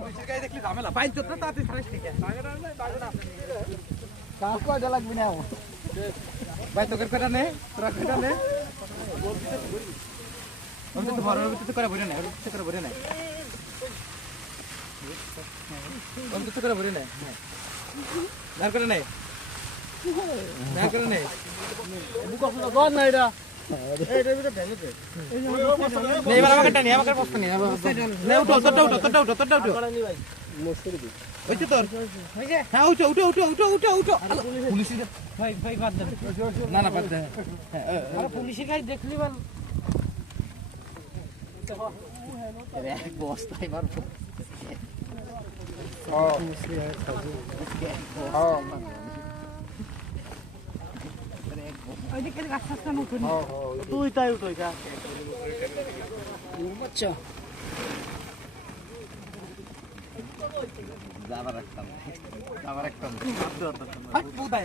পুলিশের গায়ে দেখলি ঝামেলা বাইন চোদ্দ তাতে ছাড়িস ঠিক আছে কাজ লাগবে না ভাই তোকে কটা নে তোরা কটা নে আমি তো ঘরের ভিতরে করে বলে না ওর ভিতরে করে বলে না ওর ভিতরে করে বলে না না করে নাই না করে নাই বুক অফ গন না এটা এবার আমাকে টানি আমাকে বসতে নি না উঠো তোরটা উঠো ওই তো তোর হ্যাঁ উঠো পুলিশ ভাই বাদ দেন না বাদ দেন আরে পুলিশের গাড়ি দেখলি বল এক বস্তায় মারবো ওইদিকে রাস্তা না উঠুন তুই তাই উঠো যা আচ্ছা যাবার রাখতাম আবার একটা